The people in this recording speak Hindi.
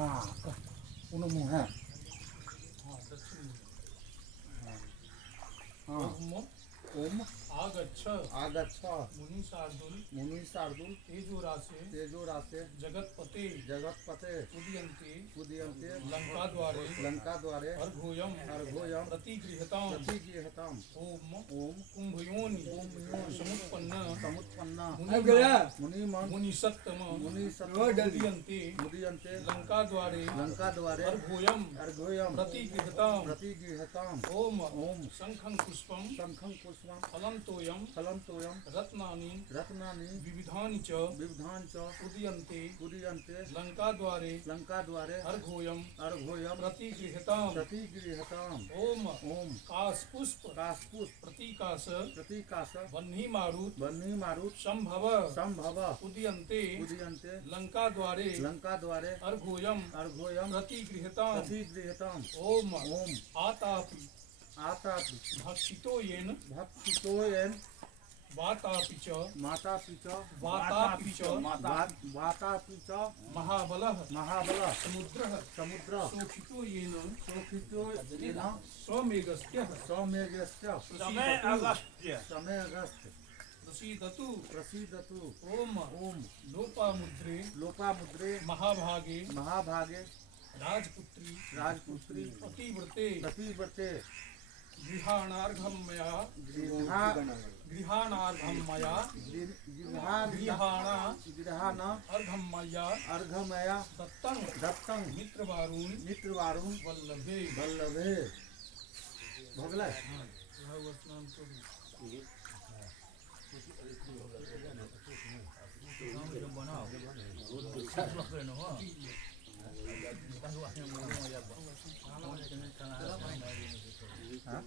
हाँ उन मुँह है हाँ ओम आगच्छ आगच्छ मुनि शार्दुल मुनि शार्दुल तेजोरासे तेजोरासे जगतपते जगतपते उदयन्ते उदयन्ते लंकाद्वारे लंकाद्वारे अर्घोयम् अर्घोयम् प्रतिगृहताम् प्रतिगृहताम् ओम ओम कुंभयोनि कुंभयोनि समुत्पन्न समुत्पन्ना मुनिमा मुनिमन् मुनिसत्तम मुनिसत्तम उदयन्ते उदयन्ते लंकाद्वारे लंकाद्वारे अर्घोयम् अर्घोयम् प्रतिगृहताम् प्रतिगृहताम् ओम ओम शंखं पुष्पं शंखं पुष्पं फलं तोयं फलं तोयं रत्नानि रत्नानि विविधानि च विविधानि च उदयन्ते उदयन्ते लंकाद्वारे लंकाद्वारे अर्घोयम् अर्घोयम् प्रतिगृहताम् प्रतिगृहताम् ओम ओम काशपुष्प काशपुष्प प्रतीकाश प्रतीकाश वह्नि मारुत बन्ही मारुत संभव संभव उदयन्ते उदयन्ते लंकाद्वारे लंकाद्वारे अर्घोयम् अर्घोयम् प्रतिगृहताम् प्रतिगृहताम् ओम ओम आतापि आतापि भक्षितो येन भक्षितो येन वातापि च मातापि च वातापि च वातापि च महाबलः महाबलः समुद्रः समुद्र शोषितो येन शोषितो येन स्वमेघस्त्यः सौम्यस्य समय अगस्त्य समय अगस्त प्रसीदतु प्रसीदतु ओम ओम लोपामुद्रे लोपामुद्रे महाभागे महाभागे राजपुत्री राजपुत्री पतिव्रते प्रतिव्रते गृहाणार्घं मया गृहाणार्घं मया गृहाण अर्घं मया अर्घमया दत्तं दत्तं मित्रवारुण मित्रवारुण वल्लभे वल्लभे भगले स्नान करू हाँ